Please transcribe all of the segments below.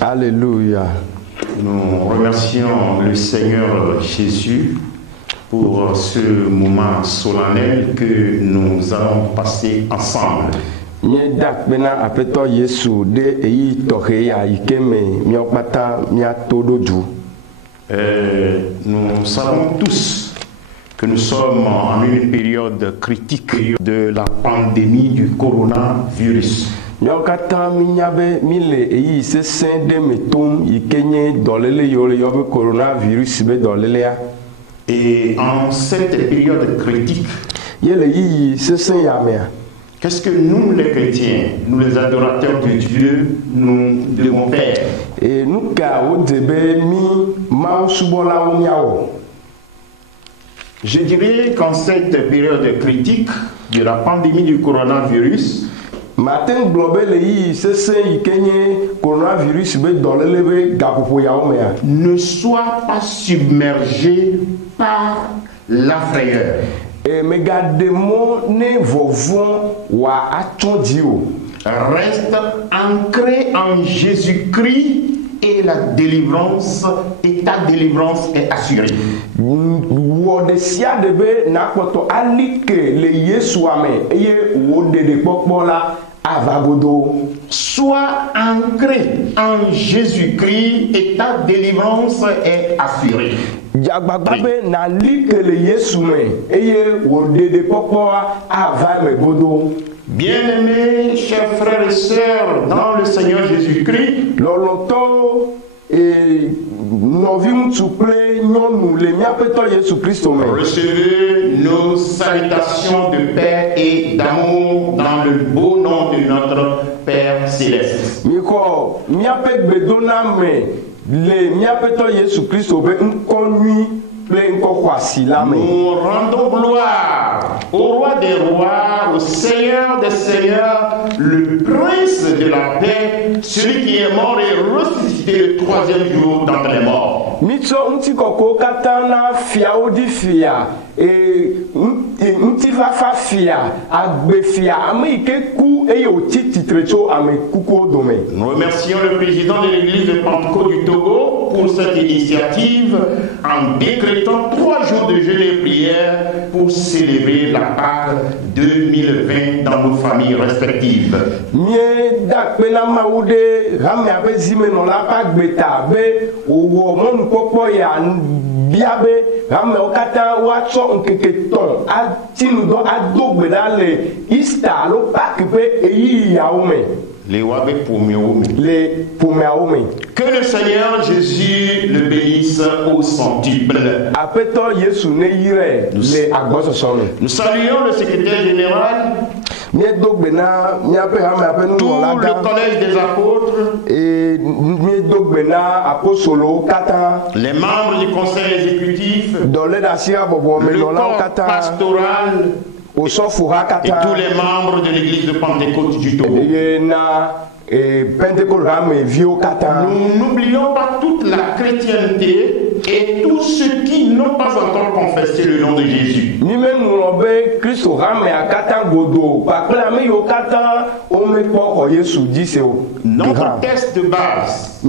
Alléluia. Nous remercions le Seigneur Jésus pour ce moment solennel que nous allons passer ensemble. Nous savons tous que nous sommes en une période critique de la pandémie du coronavirus. Et en cette période critique, qu'est-ce que nous les chrétiens, nous les adorateurs de Dieu, nous devons faire? Je dirais qu'en cette période critique de la pandémie du coronavirus, ne sois pas submergé par la frayeur. Reste ancré en Jésus-Christ et la délivrance, et ta délivrance est assurée. Sois ancré en Jésus-Christ et ta délivrance est assurée. Bien-aimés, chers frères et sœurs, dans le Seigneur Jésus-Christ, recevez nos salutations de paix et d'amour dans le beau nom de notre Père Céleste. Nous rendons gloire au roi des rois, au Seigneur des seigneurs, le prince de la paix, celui qui est mort et ressuscité le troisième jour d'entre les morts. Nous remercions le président de l'église de Pentecôte du Togo pour cette initiative en décrétant 3 jours de jeûne et prière pour célébrer la Pâque 2020 dans nos familles respectives. Que le Seigneur Jésus le bénisse au centuple. Nous saluons le secrétaire général, tout le collège des apôtres, les membres du conseil exécutif, le corps pastoral, et tous les membres de l'église de Pentecôte du Togo. Nous n'oublions pas toute la chrétienté et tous ceux qui n'ont pas encore confessé le nom de Jésus. Notre texte de base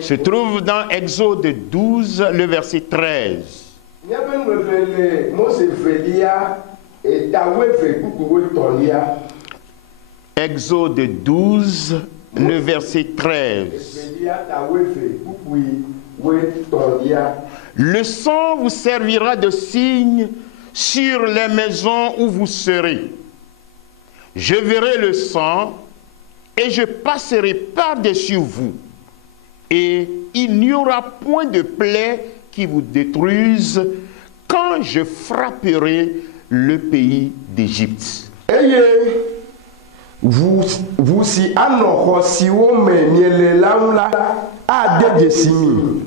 se trouve dans Exode 12, le verset 13. Exode 12, le verset 13. Le sang vous servira de signe sur les maisons où vous serez. Je verrai le sang et je passerai par-dessus vous. Et il n'y aura point de plaie qui vous détruise quand je frapperai le pays d'Égypte. Vous si anoxɔ siwo me miele la ŋu la ade dzesi mi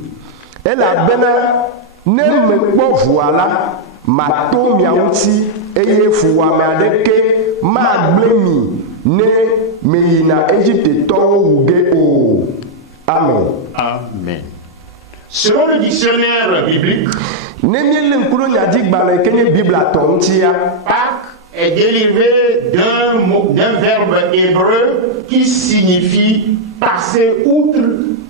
elabena ne mekpɔ ʋua la mato mia ŋuti eye fuwame aɖeke magble mi ne meyina Égyptetɔwo wu ge o. Amen. Amen. Selon le dictionnaire biblique, ne miele ŋku ɖo nyadzigbalẽ ke nye Bibla tɔ ŋutia, Pâques est dérivé d'un verbe hébreu qui signifie passer outre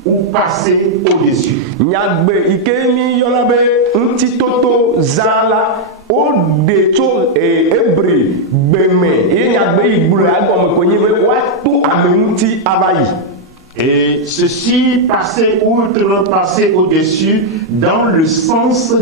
ou passer au-dessus. nyagbe ike mi yɔna be ŋutitoto zã la woɖe tso Hébreu gbeme ye nyagbe yi gblɔe agɔme ko nye be woato ame ŋuti ava yi. Et ceci, passer outre, passer au-dessus, dans le sens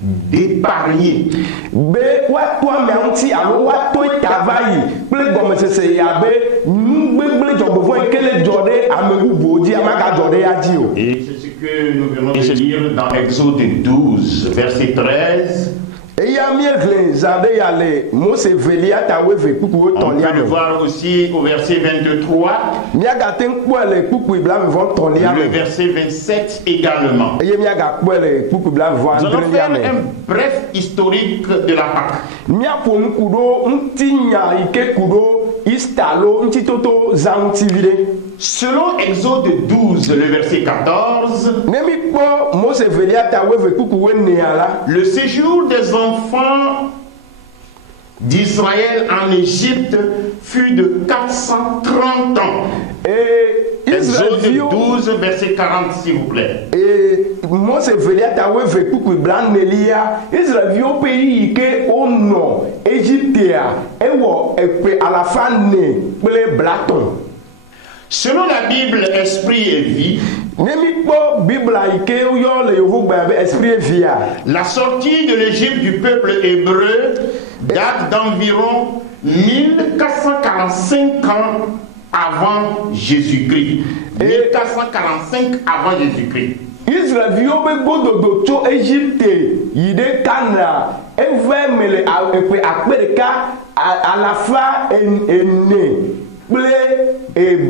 d'épargner. Be woato amea ŋuti alo woatoe ta va yi kple gɔmesese ya be nugbegble dzɔgbevɔ yi ke le dzɔ ɖe ame bubuwo dzi amagadzɔ ɖe ya dzi o. Et c'est ce que nous venons de lire dans Exode 12, verset 13. Eya miehlẽ zã ɖe ya le Mose velia ta weve kpukpu On wotɔ̃lia peut le me. voir aussi au verset 23, Miagate ŋu kpɔe le kpukpu blaeve-vɔ-tɔ̃lia le me. verset 27 également. Eye miagakpɔe le kpukpu Nous allons blaeve-vɔ-adrelia faire me. un bref historique de la Pâque. Miaƒo ŋku ɖo ŋutinya yi ke ku ɖo Ista lo ŋutitoto zã ŋuti vi ɖe. Selon Exode 12, le verset 14, Ne mikpɔ Mose velia ta weve kpukpu wenea la, le séjour des enfants d'Israël en Égypte fut de 430 ans. Exode Israelviwo 12, verset 40, s'il vous plaît. Mose velia ta weve kpukpu blanelia Israelviwo ƒe yi ke wonɔ Egyptea ewɔ eƒe alafa ne kple blatɔ̃. Selon la Bible, esprit et vie, Ne mikpɔ Bibla yi ke woyɔ le Yevugbe be esprit et via, la sortie de l'Égypte du peuple hébreu date d'environ 1445 ans avant Jésus-Christ. 1445 avant Jésus-Christ. Israelviwo be gododo tso Egypte yi ɖe Kana eve me le eƒe akpe ɖeka alafa ene kple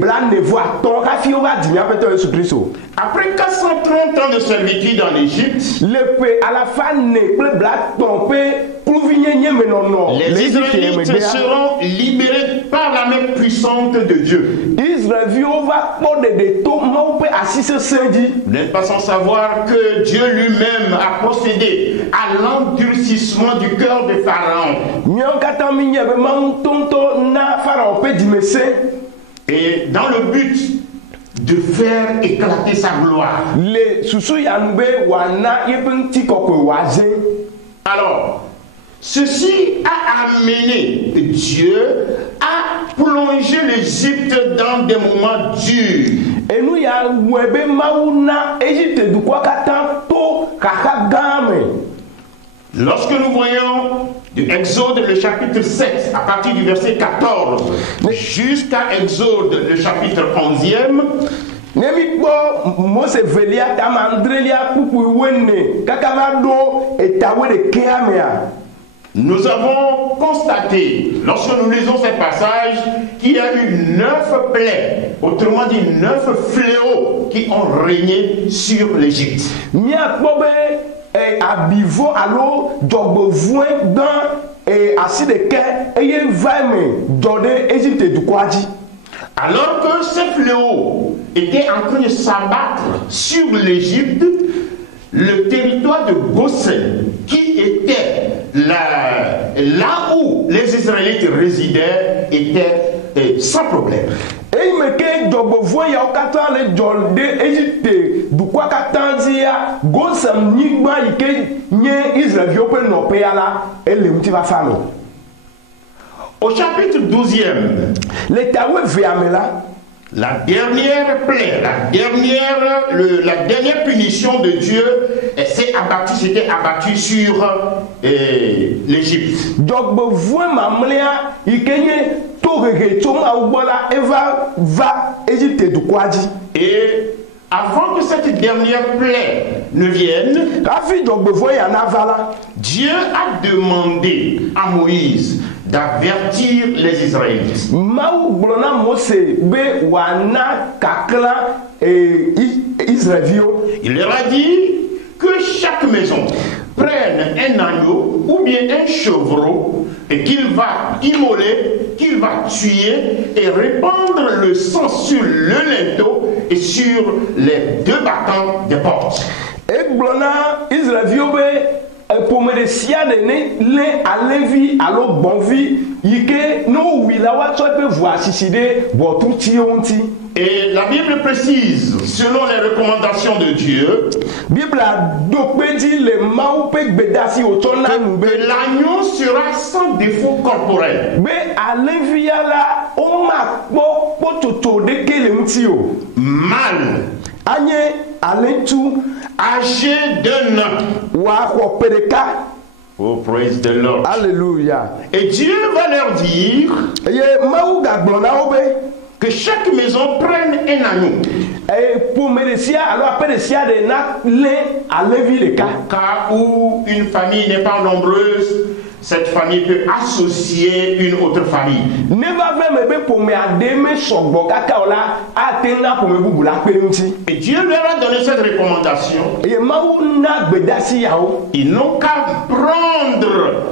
blaene-vɔ-atɔ̃ hafi wova di míaƒetɔ Yesu Kristo. Après 430 ans de servitude en Égypte, Le ƒe alafa ne kple blatɔ̃ ƒe kluvinyenye me nɔnɔ les le Égypte Israélites megbea, seront libérés par la main puissante de Dieu. Israelviwo va kpɔ ɖeɖe to Mawu ƒe asi sesẽ dzi. Vous n'êtes pas sans savoir que Dieu lui-même a procédé à l'endurcissement du cœur de Pharaon. Míawo katã mi nye be Mawu ŋutɔ na Pharaon ƒe dzimesẽ. Et dans le but de faire éclater sa gloire. Le susu ya nu be wòana yeƒe ŋutikɔkɔe wòazẽ. Alors, ceci a amené Dieu à plonger l'Égypte dans des moments durs. Enu ya wɔe be Mawu na Égypte dukɔa katã to xaxa gã me. Lorsque nous voyons de Exode le chapitre 7 à partir du verset 14 jusqu'à Exode le chapitre 11e, Ne mikpɔ Mose velia tame adrelia kpukpu wene kaka va ɖo etawo ɖekea mea. nous avons constaté, lorsque nous lisons ce passage, qu'il y a eu 9 plaies, autrement dit 9 fléaux qui ont régné sur l'Égypte. Míakpɔ be abivɔ alo dzɔgbevɔ̃e gã asi ɖeke eye va me dzɔ ɖe Égypte dukɔa dzi. Alors que ces fléaux étaient en train de s'abattre sur l'Égypte, le territoire de Goshen, qui était là où les Israélites résidaient, était sans problème. Eyi me ke dzɔgbevɔ̃e yawo katã le dzɔ ɖe Égypte dukɔa katã dzia, Goshen nyigba yi ke nye Israelviwo ƒe nɔƒea la, ele ŋutifafa me. Au chapitre 12e, Le tawo evea me la, la dernière plaie, la dernière punition de Dieu s'était abattue sur l'Égypte. dzɔgbevɔ̃e mamlɛa yi ke nye tohehe tso Mawu gbɔ la eva va Égypte dukɔa dzi. Et avant que cette dernière plaie ne vienne, Hafi dzɔgbevɔ̃e ya nava la, Dieu a demandé à Moïse d'avertir les Israélites. Mawu gblɔ na Mose be wòana kakla Israelviwo. Il leur a dit que chaque maison prenne un agneau ou bien un chevreau et qu'il va immoler, qu'il va tuer et répandre le sang sur le linteau et sur les deux battants des portes. Egblona Israelviwo be ƒome ɖe sia ɖe ne lé alẽvi alo gbɔ̃vi yi ke ne wowui la woatsɔ eƒe ʋua sisi ɖe ʋɔtrutiwo ŋuti. Et la Bible précise, selon les recommandations de Dieu, Bibla do kpe dzi le Mawu ƒe gbedeasi wotsɔ na nu be que l'agneau sera sans défaut corporel. be alẽvia la womakpɔ kpɔtsotso ɖeke le ŋuti o. Mâle, Anye alẽtu âgé d'un an. wòaxɔ ƒe ɖeka. Oh, praise the Lord. Alléluia. Et Dieu va leur dire Eye Mawu gagblɔ na wo be que chaque maison prenne un agneau. ƒome ɖe sia alo aƒe ɖe sia ɖe na lé alẽvi ɖeka. Cas où une famille n'est pas nombreuse, cette famille peut associer une autre famille. Ne va ve me be ƒome aɖe me sɔgbɔ kaka o la ate na ƒome bubu la kpe ɖe ŋuti. Et Dieu leur a donné cette recommandation. Eye Mawu na gbedeasi yawo. Ils n'ont qu'à prendre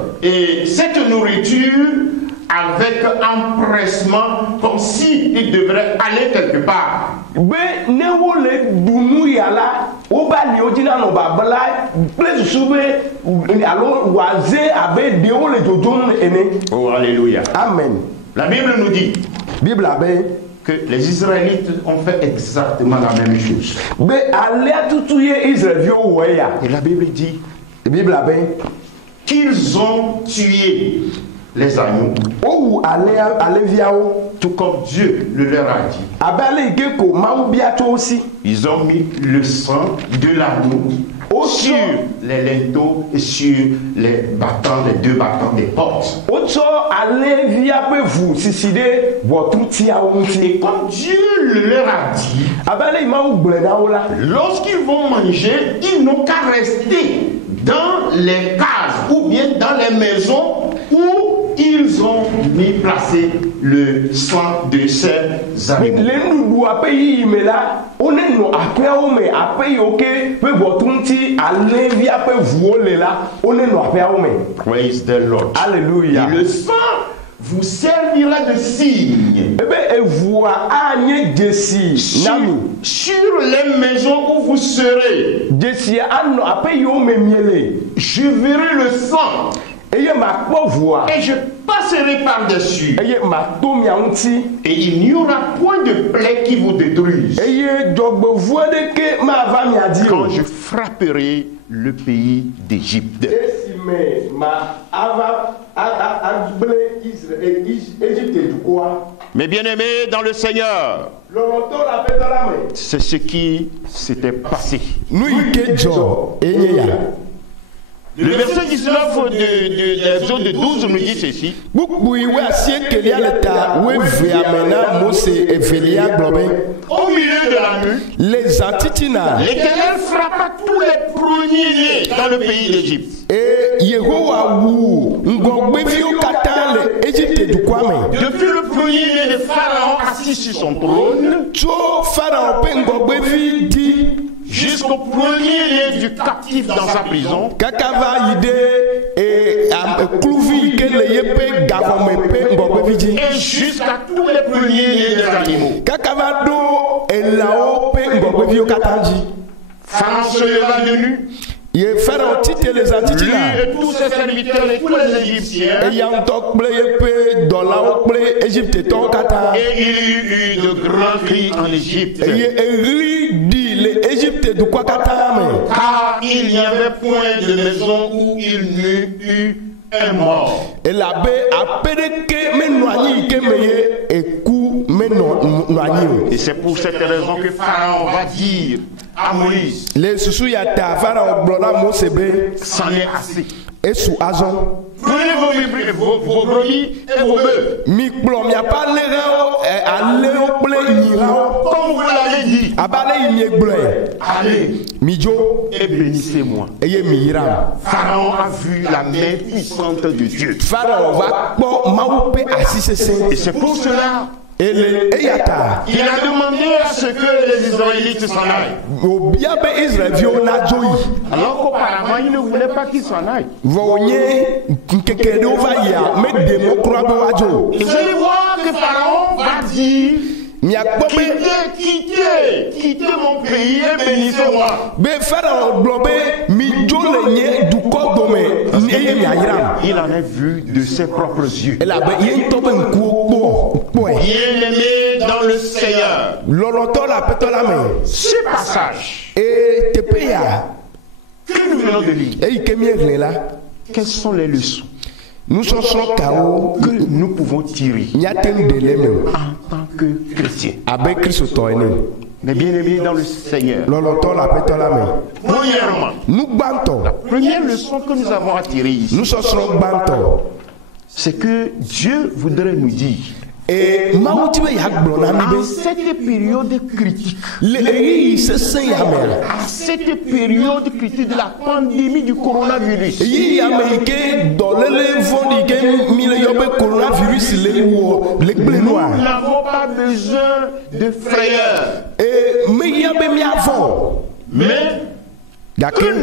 cette nourriture avec empressement, comme s'ils devraient aller quelque part. Be ne wo le ɖu nu ya la wobe aliwo dzi nanɔ babla kple susu be alo wòaze abe ɖewo le dzodzom ene. Oh, alléluia. Amen. La Bible nous dit Bibla be que les Israélites ont fait exactement la même chose. be alea tutu ye Israelviwo wɔe ya. Et la Bible dit Bibla be qu'ils ont tué les agneaux, wowu alẽviawo tout comme Dieu le leur a dit. abe ale yi ke ko Mawu bia tso wo si. Ils ont mis le sang de l'agneau sur les linteaux et sur les battants, les deux battants des portes. Wotsɔ alẽvia ƒe ʋu sisi ɖe ʋɔtrutiawo ŋuti. Et comme Dieu le leur a dit, Abe ale yi Mawu gblɔe na wo la. lorsqu'ils vont manger, ils n'ont qu'à rester dans les cases ou bien dans les maisons où ils ont mis placé le sang de ces animaux. Le nuɖua ƒe yiyi me la wonenɔ aƒeawo me aƒe yiwo ke ƒe ʋɔtru ŋuti alẽvia ƒe ʋuwo le la wonenɔ aƒeawo me. Praise the Lord. Alléluia. Et le sang vous servira de signe Ebe eʋua anye dzesi na mi. sur les maisons où vous serez. Dzesia anɔ aƒe yiwo me mie le. Je verrai le sang Eye makpɔ ʋua. et je passerai par-dessus. Eye mato mia ŋuti. Et il n'y aura point de plaie qui vous détruise Eye dzɔgbevɔ aɖeke mava mia dzi o. quand je frapperai le pays d'Égypte. Esime ma ava agble Égypte dukɔa. Mes bien-aimés dans le Seigneur, Lɔlɔtɔ le aƒetɔ la me. c'est ce qui s'était passé. nu yi ke dzɔ enye ya. Le verset 19 de l'Exode 12 nous dit ceci. Kpukpu yi wo asiekelia le ta wo evea me na Mose evelia gblɔ be Au milieu de la nuit, le zãtitina l'Éternel frappa tous les premiers-nés dans le pays d'Égypte. Yehowa wu ŋgɔgbeviwo katã le Égypte dukɔa me. Depuis le premier-né de Pharaon assis sur son trône, Tso Pharaon ƒe ŋgɔgbevi di jusqu'au premier-né du captif dans sa prison, kaka va yi ɖe kluvi yi ke le yeƒe gaxɔme ƒe ŋgɔgbevi dzi. et jusqu'à tous les premiers-nés des animaux. Kaka va ɖo elãwo ƒe ŋgɔgbeviwo katã dzi. Pharaon se leva de nu, Ye Pharaon tite le lui zãtitina. et tous ses serviteurs et tous les Égyptiens, Eya ŋutɔ kple yeƒe dɔlawo kple Égyptetɔwo katã. et il y eut de grands cris en Égypte, Eye eɣli ɖi le Égypte dukɔa katã me. car il n'y avait point de maison où il n'eût eu un mort. Elabe aƒe ɖeke menɔ anyi yi ke me ye eku menɔ anyi o. Et c'est pour cette raison que Pharaon va dire à Moïse, Le susu ya ta Pharaon gblɔ na Mose be c'en est assez. esu azɔ. Prenez vos brebis et vos bœufs, Mi kplɔ miaƒe alẽwo kple nyilawo. comme vous l'avez dit. Abe ale yi miegblɔe. Allez Mi dzo et bénissez-moi. eye mi yram. Pharaon a vu la main puissante de Dieu. Pharaon va kpɔ Mawu ƒe asi Et sesẽ. c'est pour cela eyata Il a demandé à ce que les Israélites s'en aillent. obia be Israelviwo na dzo yi Alors qu'auparavant, il ne voulait pas qu'ils s'en aillent. vɔ wonye nkeke ɖewo va yia me demo kura be woadzo Et vous allez voir que Pharaon va dire, miakpɔ be quittez mon pays et bénissez-moi. be Farao gblɔ be midzo le nye dukɔ gome eye miayram Il en a vu de ses propres yeux. elabe ye ŋutɔ be ŋkuwo kpɔe Bien-aimés dans le Seigneur, lɔlɔtɔ le aƒetɔ la me ce passage teƒe ya que nous venons de lire, eyi ke miehlẽ la quelles sont les leçons nusɔsrɔ̃ kawo que nous pouvons tirer míate ŋu ɖe le me en tant que chrétiens? abe kristotɔ ene Mais bien-aimés dans le Seigneur, lɔlɔtɔ le aƒetɔ la me premièrement, nu gbãtɔ première leçon que nous avons à tirer ici, nusɔsrɔ̃ gbãtɔ c'est que Dieu voudrait nous dire, mawu ti be yeagblɔ na mi en be cette période critique, le ɣeyiɣi sesẽ ya mea à cette période critique de la pandémie du coronavirus, yi ame yi ke dɔléle vɔ̃ɖi yi ke mi le yɔ be coronavirus le wɔ le gble nous nua n'avons pas besoin de frayeur, meyia be miavɔ mais gake que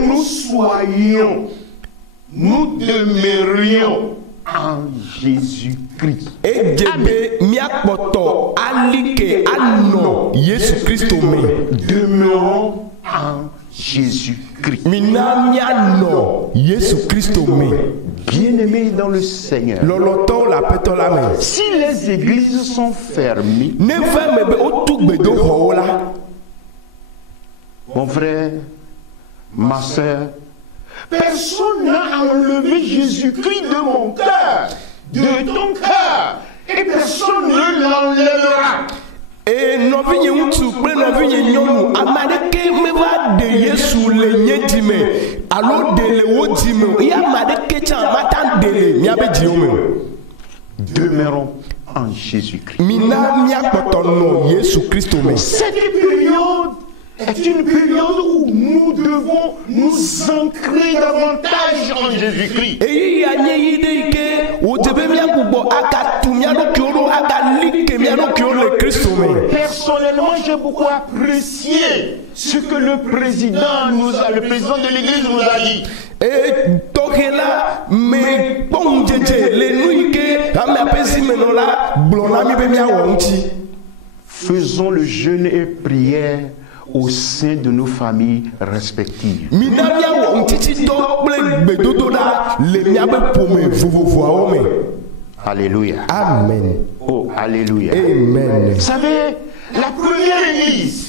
nous demeurions en Jésus-Christ. edze be miakpɔtɔ ali ke anɔ Yesu Kristo me Demeurons en Jésus-Christ. mina mianɔ Yesu Kristo me Bien-aimés dans le Seigneur, lɔlɔtɔ le aƒetɔ la me si les églises sont fermées, ne va me be wotu gbedoxɔwo la mon frère, ma soeur, personne n'a enlevé Jésus-Christ de mon cœur, de ton cœur, et personne ne l'enlèvera. nɔvinye ŋutsu kple nɔvinye nyɔnu ame aɖeke meva ɖe Yesu le nye dzime alo ɖe le wo dzime o ye ame aɖeke tsã mata ɖe le miabe dziwo me o. Demeurons en Jésus-Christ. mina miakpɔtɔ nɔ Yesu Kristo me. Cette période est une période où nous devons nous ancrer davantage en Jésus-Christ. eyi ya nye yi ɖe yi ke wòdze be miagbugbɔ agatu mia ɖokuiwo ɖo agali ke mia ɖokuiwo le Kristo me. Personnellement, j'ai beaucoup apprécié ce que le président de l'église nous a dit. Tɔxe la me kpɔ ŋudzedze le nu yi ke amea ƒe zimenɔla gblɔ na mi be miawɔ ŋuti. Faisons le jeûne et prière au sein de nos familles respectives. mina miawɔ ŋutitsitɔ kple gbedodoɖa le miabe ƒome vovovoawo me. Alléluia. Amen. Oh, alléluia. Amen. Vous savez, la première église,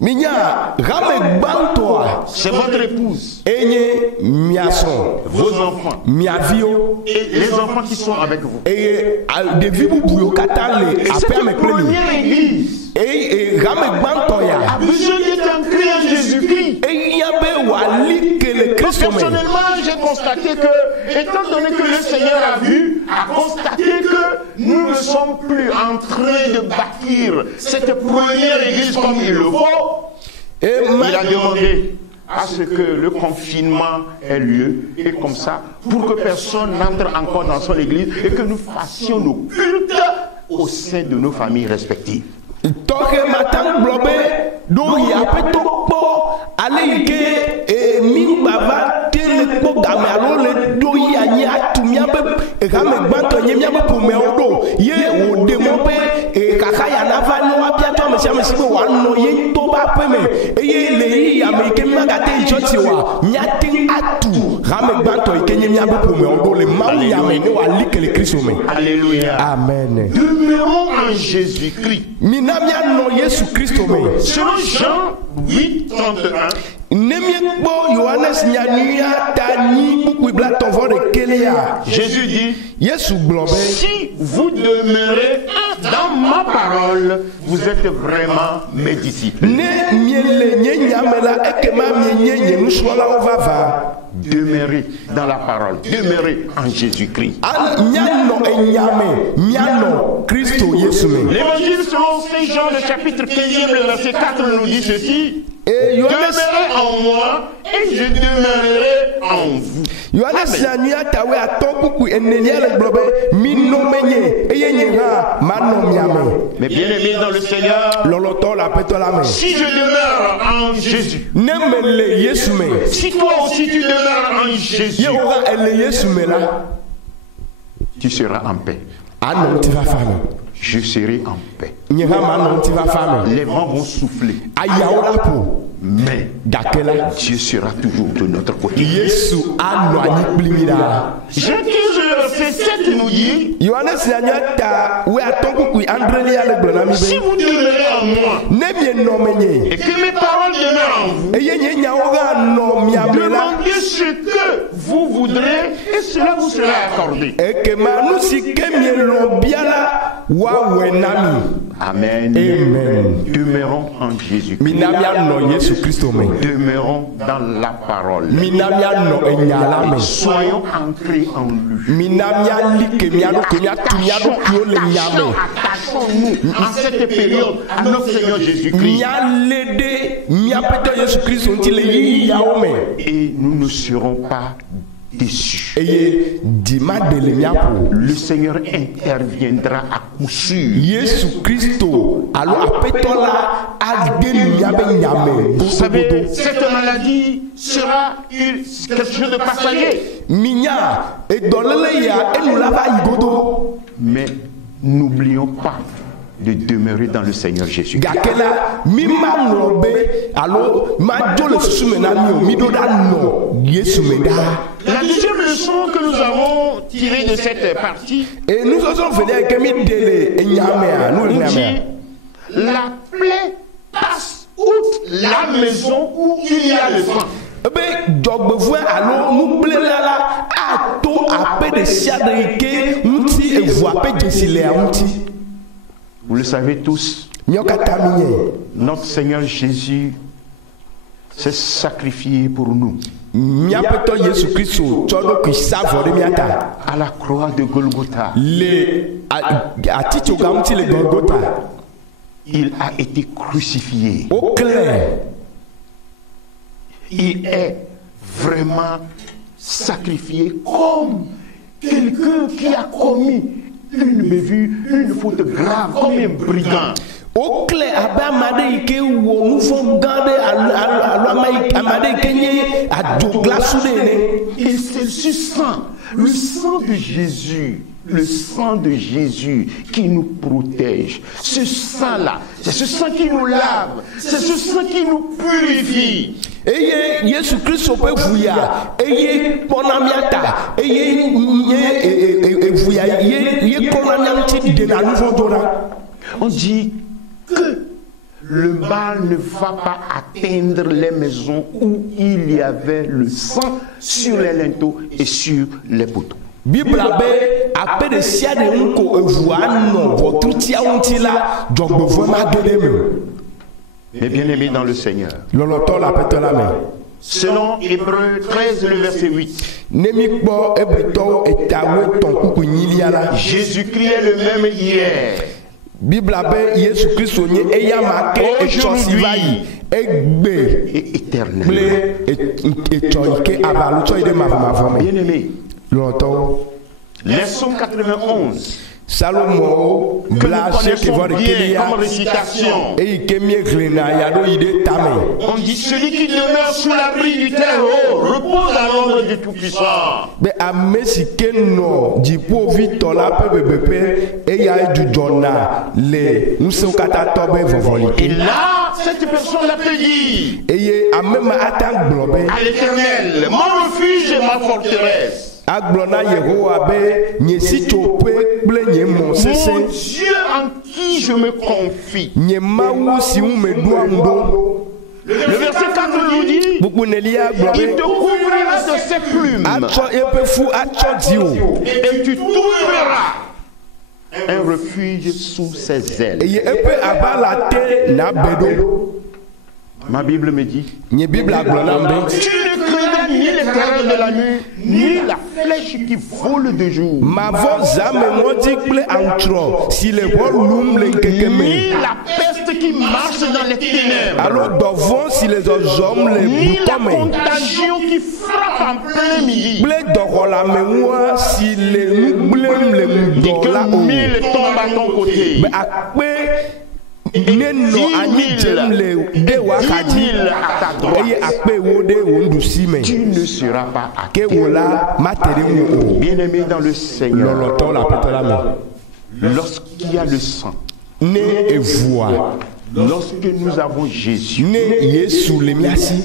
Minya hame gbãtɔa c'est votre épouse, enye miasrɔ̃ vos enfants miaviwo et les enfants qui sont avec vous. eye ɖevi bubuwo katã le Et cette aƒea me kple mi. première église Eye hame gbãtɔ a ya besoin d'être ancrée en Jésus-Christ. eya be wòali ke le Kristo me. Personnellement, j'ai constaté que, étant donné que le Seigneur a constaté que nous ne sommes plus en train de bâtir cette première église comme il le faut, il a demandé à ce que le confinement ait lieu et comme ça, pour que personne n'entre encore dans son église et que nous fassions nos cultes au sein de nos familles respectives. Tɔxe mata gblɔ be ɖo yi aƒetɔ kpɔ ale yi ke mi gbava te le kpɔ game alo le ɖo yi anyi atu miabe hame gbãtɔ nye miabe ƒomewo ɖo ye wòɖe mɔ be kaka ya nava ne woabia tɔ ame sia ame si be wòanɔ ye ŋutɔ ƒe aƒe me eye le yi ame yi ke magate yi tsɔtsi oa miate ŋu atu hame gbãtɔ yi ke nye miabe ƒomewo ɖo le Mawu yame ne wòali ke le Kristo me. Alléluia. Amen. Demeurons en Jésus-Christ. Mina mianɔ Yesu Kristo me. Selon Jean 8:31, Ne miekpɔ Yohanes nyanuya ta nyi kpukpui bla tɔvɔ ɖekelia Jésus dit, Yesu gblɔ be si vous demeurez dans ma parole, vous êtes vraiment mes disciples. ne miele nye nyame la ekema mienye nye nusrɔ̃lawo vava. Demeurez dans la parole, demeurez en Jésus-Christ. Mianɔ enyame mianɔ Kristo Yesu me. L'évangile selon Saint Jean, le chapitre 15e, le verset 4 nous dit ceci. Yohanes Demeurez en moi et je demeurerai en vous. Yohane sianyia tawe atokuku enelia le globe mi nomenye eye nyera manomiame. Mais bien aimé dans le Seigneur, Loloto la petolame. si je demeure en Jésus, Nemele yesume. si toi aussi tu demeures en Jésus, Ye ora ele yesume la. tu seras en paix. Anon ti va fame. Je serai en paix. Nyera manon ti va fame. Les vents vont souffler, Ayaola po. mais Dakela. Dieu sera toujours de notre côté. Yesu ano anyi plimira. Jean 15, verset 7 nous dit, Yohane sianyia ta we atokuku andrelia le glonami si be. vous demeurez en moi Nemie nomenye. et que mes paroles demeurent en vous, Eye nye nyaoga no miamela. demandez ce que vous voudrez et cela vous sera accordé. Ekema nusi kemie lombiala wa wenami. Amen. Amen. Demeurons en Jésus. Minamia no Yesu Christo me. Demeurons dans la parole. Minamia no enyala me. Soyons ancrés en lui. Minamia like miano kemia tumiado kio le nyame. Attachons-nous en cette période à notre Seigneur Jésus-Christ. Mia lede mia peto Yesu Christo nti le yi yaome. Et nous ne serons pas déçus. Eye dima de le miapo. Le Seigneur interviendra à coup sûr. Yesu Christo alo apeto la ade miabe nyame. Vous savez, cette maladie sera quelque chose de passager. Minya edolele ya enula va igodo. Mais n'oublions pas de demeurer dans le Seigneur Jésus. Gakela mi ma nglobe alo ma jo le susume na mi o mi do da no Yesu me da. La deuxième leçon que nous avons tirée de cette partie Et nous osons venir que mi dele enyamea nous nous dit enyamea. la plaie passe outre la maison où il y a le sang. Ebe jogbevoe alo nublela la ato ape de siade ke nti evu ape jesile a nti. Vous le savez tous, Nyokata minye. notre Seigneur Jésus s'est sacrifié pour nous Miapeto Yesu Christo chodo ki savo de miata. à la croix de Golgotha. Le atito gamti le Golgotha. Il a été crucifié. Au clair. Il est vraiment sacrifié comme quelqu'un qui a commis une bévue, une faute grave, comme un brigand. Au clair aba amade ike wo nufo gande alo amade ike nye adogla sudene. Et c'est ce sang, le sang de Jésus, le sang de Jésus qui nous protège. Ce sang-là, c'est ce sang qui nous lave, c'est ce sang qui nous purifie. Eye Yesu Christo pe vuya eye ponamiata eye nye vuya ye ponamianti de na nufo dona. On dit que le mal ne va pas atteindre les maisons où il y avait le sang sur les linteaux et sur les poteaux. Bible abe ape de sia de nko evua no votutia unti la jogbevo ma gede me. Mais bien aimés dans le Seigneur, Loloto la peto la me. selon Hébreux 13, le verset 8, Nemi kpo ebreto etawe ton kuku nyilia la. Jésus-Christ est le même hier, Bible abe Yesu Christo nye eya make echosivayi egbe et éternel. ble echoike avalucho ide mavamavome. Bien aimés, Loloto les psaumes 91, Salomo que nous blase ke connaissons vore bien kelia comme récitation, eyi kemie glena ya do ide tame. on dit celui qui demeure sous l'abri du Très-Haut repose à l'ombre du Tout-Puissant. Be ame si ke nɔ dziƒovi la ƒe bebeƒe eya edzudzɔna le ŋusẽwo katã tɔ be vɔvɔli Et ke. là, cette personne-là peut dire Eye ame ma ata gblɔ be à l'Éternel, mon refuge et ma forteresse, agblɔ na Yehowa be nye sitsoƒe kple nye mɔ mon sesẽ, Dieu en qui je me confie. nye Mawu si ŋu meɖoa ŋu ɖo. Le verset 4 nous dit, Buku nelia gblɔ il te be couvrira de ses plumes atsɔ eƒe fu atsɔ dziwò et tu trouveras un refuge sous ses ailes. eye eƒe aʋala te nabe ɖo. Ma Bible me dit, Nye Biblia gblɔ nam be tu ne craindras ni les terreurs de la nuit, ni la flèche qui vole de jour, mavɔ zame ŋɔdzi kple antrɔ si le ʋɔ lum le ŋkeke me. ni la peste ceux qui marchent dans les ténèbres. alors dɔvɔn si le zɔzɔm le Ni la dukɔ me contagion qui frappe en plein midi. kple dɔxɔlameŋua si le nu gblẽm le Et ŋdɔ la que o 1000 tombent à ton côté. be akpe ne nɔ anyi dzem le de wò 10 axadzi 000 à ta droite. eye akpe wo de wò nuɖusi me Tu ne seras pas à ke wò la mate ɖe ŋu o Bien-aimé dans le Seigneur, lɔlɔtɔ le aƒetɔ la me lorsqu'il y a le sang, ne evua lorsque nous avons Jésus, ne Yesu le mía si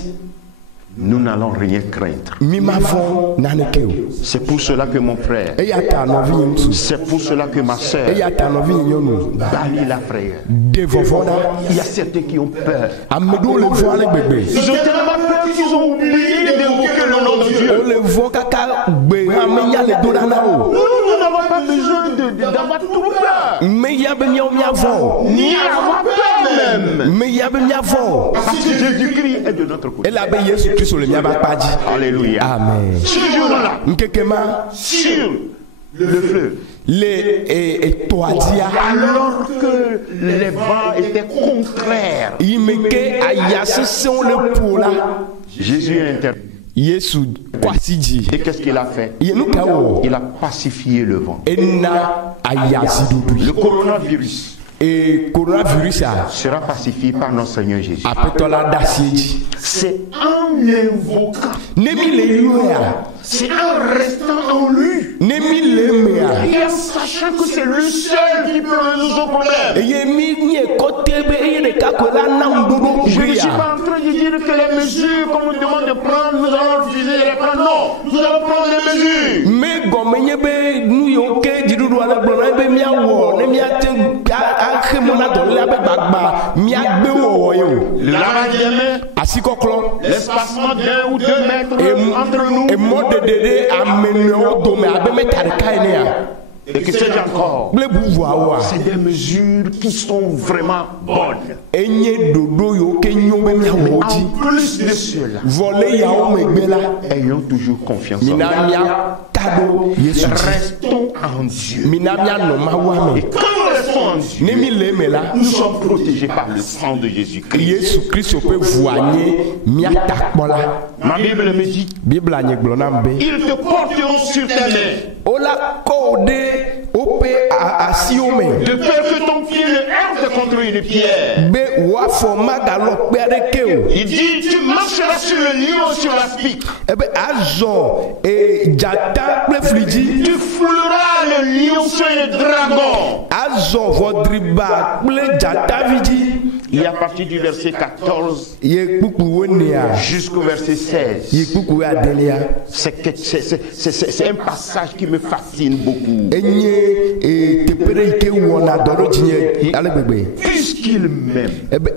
nous n'allons rien craindre. mi ma vɔ̃ naneke o C'est pour cela que mon frère, eya ta nɔvi nye ŋutsu c'est pour cela que ma sœur, eya ta nɔvi nye nyɔnu bannis la frayeur. de vɔvɔ ɖa Il y a certains qui ont peur. ame ɖewo le vɔ ale gbegbe Ils ont tellement peur qu'ils ont oublié d'évoquer le nom de Dieu. wole vɔ kaka gbe hã menya le do ɖa na o Nous n'avons pas besoin d'avoir trop peur, meya be míawo míavɔ ni avoir peur même. meya be míavɔ Parce que Jésus-Christ est de notre côté. elabe Yesu Kristo le míaba kpa dzi Alléluia. amen Ce jour-là, nkeke ma sur le fleuve, le etɔa dzia alors que les vents étaient contraires, yi me ke aya sesẽwo le ƒo la Jésus est intervenu. Yesu kɔ asi dzi Et qu'est-ce qu'il a fait? ye nu ka wɔ Il a pacifié le vent. ena aya ziɖuɖui Le coronavirus coronavirus a sera pacifié par notre Seigneur Jésus. aƒetɔ la da asi dzi C'est en invoquant, ne mi le yɔa c'est en restant en lui, ne mi le mea et en sachant que c'est le seul qui peut résoudre son problème. eye mi nye kɔte be eye ɖeka koe la na ŋuɖoɖo Je ne gbe suis ya pas en train de dire que les mesures qu'on nous demande de prendre, nous allons refuser de les prendre. Non, nous allons prendre les mesures. me gɔme nye be nu yiwo ke dziɖuɖu ale gblɔ na be miawɔ ne miate axe mɔ na dɔ la be gbagba miagbe wɔwɔ ye o Le lavage des mains, asi kɔklɔ l'espacement d'1 ou 2 mètres entre nous. emɔɖeɖe ɖe ame newo dome abe meta ɖeka enea Et que c'est encore. kple bubuawoa C'est des mesures qui sont vraiment bonnes. enye ɖoɖo yiwo ke nyo be miawɔ wo dzi En plus de cela, vɔ le yawo megbe la ayons toujours confiance en mina Dieu. miata ɖo Yesu dzi Restons en Dieu. mina mianɔ Mawua me Quand nous restons en Dieu, ne mi le eme la nous sommes protégés par le sang de Jésus-Christ. Yesu Kristo ƒe ʋua nye miata kpɔ la Ma Bible me dit, Biblia nye gblɔ nam be ils te porteront sur tes mains, wola kɔ wo ɖe woƒe asiwo me de peur que ton pied ne heurte contre une pierre. be woafɔ magalɔ kpe aɖeke o Il dit, tu marcheras sur le lion, sur la spique. ebe azɔ dzata kple flidzi Tu fouleras le lionceau et le dragon. azɔ vɔdriba kple dzatavi dzi Et à partir du verset 14 ye kpukpu wonea jusqu'au verset 16, ye kpukpu adelia c'est un passage qui me fascine beaucoup. enye teƒe ɖe yi ke wɔna dɔ ɖo dzinye ale gbegbe Puisqu'il m'aime, ebe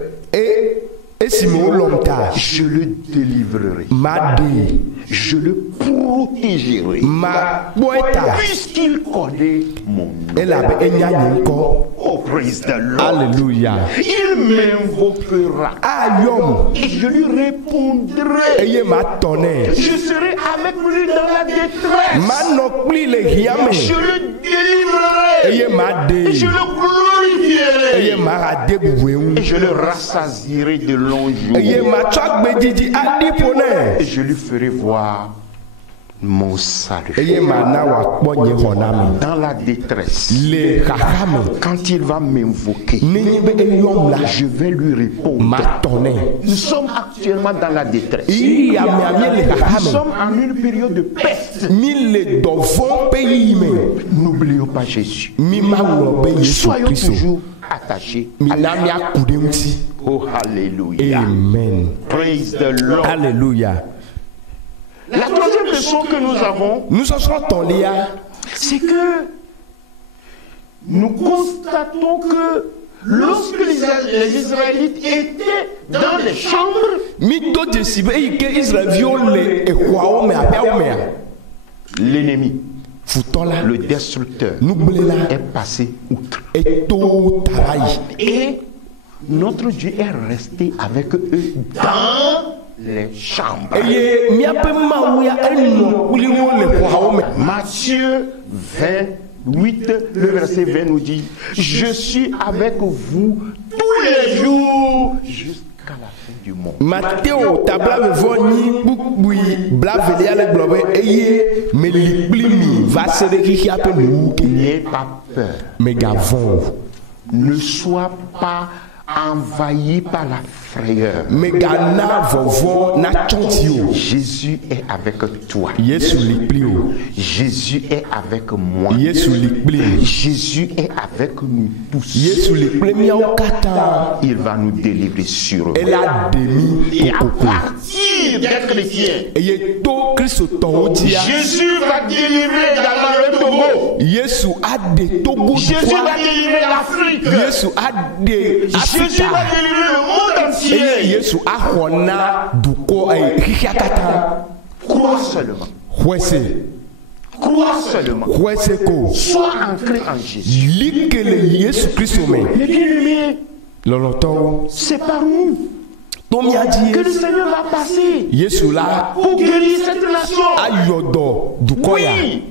esime wolɔm ta je le délivrerai, maɖee je le protégerai, makpɔe ta puisqu'il connaît mon nom. elabe enya nye ŋkɔ Oh, praise the Lord. Alléluia Il m'invoquera ayɔm et je lui répondrai. eye matɔ nɛ Je serai avec lui dans la détresse. manɔ kpli le hia me Je le délivrerai eye et maɖee je le glorifierai. eye maɣade bubue ŋu Et je le rassasierai de longs jours. eye matsɔ agbedzidzi aɖi ƒo nɛ Et je lui ferai voir mon salut. eye mana wòakpɔ nye xɔname Dans la détresse, le xaxa me quand il va m'invoquer, nenye be eyɔm la je vais lui répondre. matɔ nɛ Nous sommes actuellement dans la détresse. yi amea mi le Nous xaxa sommes en une période de peste. me mi le dɔvɔ ƒe yiyi me N'oublions pas Jésus. mi ma ŋlɔ be Yesu Soyons Kristo toujours attachés. mina miaku ɖe ŋuti Oh, Alléluia. amen Praise the Lord. alléluia La troisième leçon que nous avons, nusɔsrɔ̃ tɔlia c'est que nous constatons que lorsque les Israélites étaient dans les chambres, mi do dzesi be eyi ke Israelviwo le exɔawo me aƒeawo mea l'ennemi, futɔ la le destructeur, nugblẽla est passé outre. eto tara yi Et notre Dieu est resté avec eux dans les chambres. eye miaƒe mawu ya enɔ kpli wo le xɔawo me Matthieu 20, 8, le verset 20 nous dit, je suis avec vous tous les jours jusqu'à la fin du monde. Matteo tabla voni bukbui blaveli ale globe eye me liplimi va se de ki ape nu N'ayez pas peur. me gavon Ne sois pas envahi par la frayeur. me gana vovo na chontio Jésus est avec toi. Yesu liplio Jésus est avec moi. Yesu lipli Jésus est avec nous tous. Yesu liplemi au kata Il va nous délivrer sûrement. ela demi Et à kokoko partir des chrétiens, eye to Kristo ton dia Jésus va délivrer également le Togo. Yesu ade togo Jésus va délivrer l'Afrique. Yesu ade Jésus va Afrika délivrer le monde eye entier. Yesu ahona duko hihia kata Crois seulement. Hwese Crois seulement. hwese ko Sois ancré en Jésus. likele Yesu Kristo me Les bien-aimés, loloto c'est par nous to miadi que le Seigneur va passer Yesu la pour guérir cette nation. ayodo duko ya Oui,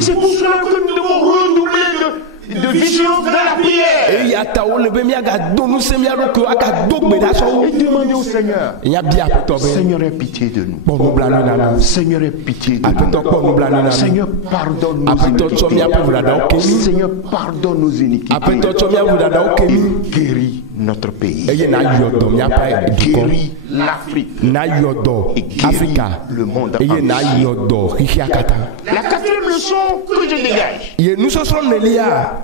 c'est pour cela que nous devons redoubler de vigilance dans la prière eya ta wo le be miaga do nu se miado ko aka do gbeda so et demander au Seigneur, nya bia to be Seigneur, aie pitié de nous. bon no blanu na Seigneur, aie pitié de apeto nous. ko no blanu na Seigneur, pardonne nos apeto to mia iniquités. pe vrada o kemi Seigneur, pardonne nos iniquités. apeto to mia vrada o kemi Et guéris notre pays. eye na yodo mia pa duko Guéris l'Afrique. na yodo Et guéris Afrika le monde eye na entier. yodo hihia kata La quatrième leçon que je dégage, ye nu so so nelia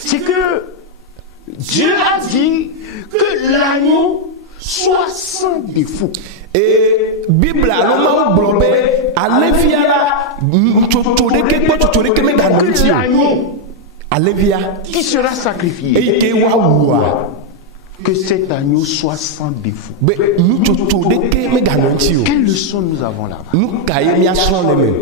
c'est que Dieu a dit que l'agneau soit sans défaut. Bible aloma gblɔ be alevia la tsotso ɖeke gbɔ tsotso ɖeke me ganɔ Que ŋuti o l'agneau alevia qui sera sacrifié, eyi ke woawua que cet agneau soit sans défaut. be nutsotso ɖeke me ganɔ ŋuti o Quelle leçon nous avons là-bas? nu ka ye miasrɔ̃ le me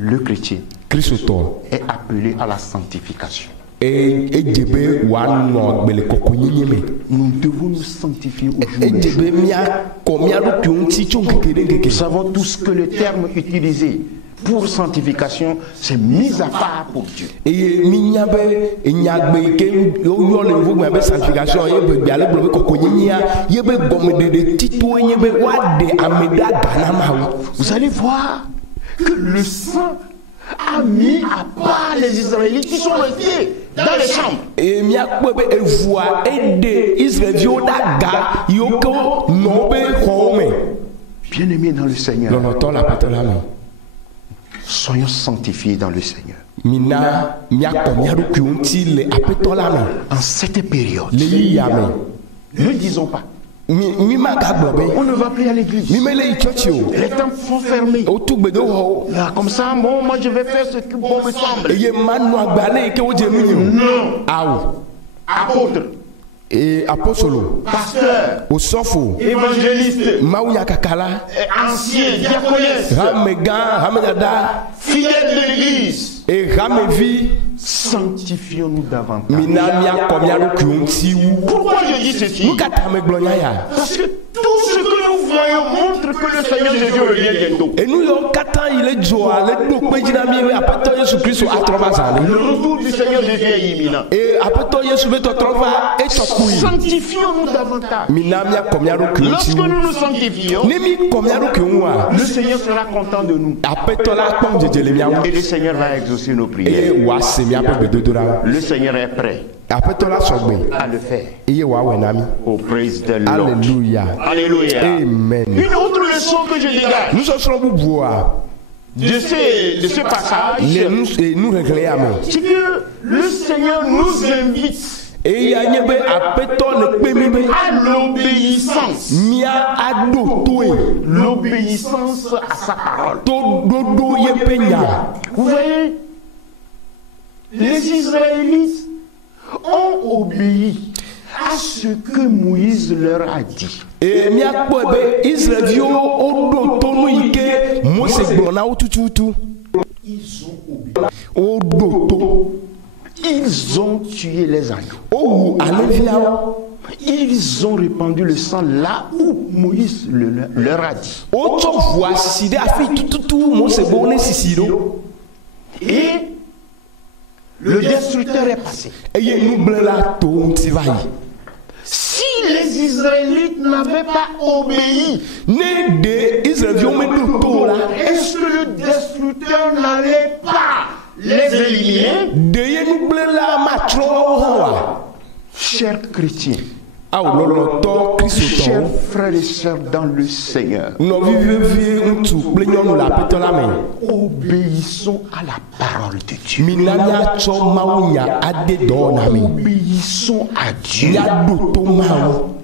Le chrétien kristotɔ est appelé à la sanctification. edze be woanɔ gbele kɔkɔnyenye me Nous devons nous sanctifier au jour le edze jour. be miakɔ mia ɖokuiwo ŋuti tso ŋkeke ɖe ŋkeke Nous savons tous que le terme utilisé pour sanctification, c'est mise à part pour Dieu. eye minya be enyagbe yi ke woyɔ le yevugbea be sanctification ye be gbea le gblɔ be kɔkɔnyenyea ye be gɔmeɖeɖe titoe nye be woaɖe ame ɖe aga na Mawu. Vous allez voir que le sang a mis à part les Israélites qui sont restés dans les chambres. Et miakpɔ be evua eɖe Israelviwo ɖe aga yiwo ke nɔ be xɔwo me. Bien-aimés dans le Seigneur, Lɔlɔtɔ le aƒetɔ la me. soyons sanctifiés dans le Seigneur. Mina miakɔ mia ɖokuiwo ŋuti le aƒetɔ la me. En cette période, Le yiyia me. ne disons pas, Mi magagblɔ be on ne va plus à l'église. mi mele yi tsɔtsi o. Les temples sont fermés. Wotu gbedoxɔwo. Là, comme ça, bon, moi je vais faire ce qui bon me semble. Eye manu agbe ale yi ke wodze nu yi o. Non, Awo. apôtre, Apostolo. pasteur, Osɔfo. évangéliste, Mawu nyakaka la. ancien, diaconesse, Hamegã, hamedada. fidèle de l'église, Hamevi. sanctifions-nous davantage. Mina miakɔ mia ɖokuiwo ŋuti wu. Pourquoi je dis ceci? Nu ka ta me gblɔ nya ya? Parce que tout ce que nous voyons montre que le Seigneur Jésus revient bientôt. Enu yiwo katã yi le dzɔa le ɖo kpe dzi na mi be aƒetɔ Yesu Kristo atrɔ va zã Le le. retour du Seigneur Jésus est imminent. Aƒetɔ Yesu be tɔtrɔ va etsɔ kpui. Sanctifions-nous davantage. Mina miakɔ mia ɖokuiwo Lorsque ŋuti wu. nous nous sanctifions, Ne mi kɔ mia ɖokuiwo ŋua, le Seigneur sera content de nous. aƒetɔ la kpɔm dzedze le mia ŋu. Et le Seigneur va exaucer nos Eye prières. wòase miaƒe gbedodoɖa. Le Seigneur est prêt Aƒetɔ la sɔgbe à le faire. eye wòawɔe na mi. Oh, praise the Lord. Alléluia. Alléluia. Amen. Une autre leçon que je dégage Nusɔsrɔ̃ bubua de ce passage, le nu xexlẽ ya me. c'est que le Seigneur nous invite Eya nye be aƒetɔ le kpe mi be à l'obéissance. mia aɖo toe L'obéissance à sa parole. to ɖoɖo yeƒe nya. Vous voyez, les Israélites ont obéi à ce que Moïse leur a dit. Miakpɔe be Israelviwo woɖo to nu yi ke Mose gblɔ na wo tututu. Woɖo to. Ils ont tué les agneaux. Wowu aleviawo. Ils ont répandu le sang là où Moïse leur a dit. Wotsɔ ʋua sisi ɖe afi tututu Mose gbɔ ne sisi ɖo. Et Le destructeur est passé. eye nugblẽ la to ŋuti va yi. Si les Israélites n'avaient pas obéi, Ne de Israëviwo meɖo to o la, est-ce que le destructeur n'allait pas les éliminer? de ye nugblẽ la matrɔ woawo hã wa. Chers chrétiens, Awo lɔlɔtɔ kristotɔwo, chers frères et sœurs dans le Seigneur, nɔvi vevie ŋutsu kple nyɔnu le aƒetɔ la me. obéissons à la parole de Dieu. Mina miatsɔ mawunya ade dɔwɔna mi. Obéissons à Dieu. Miaɖo to Mawu.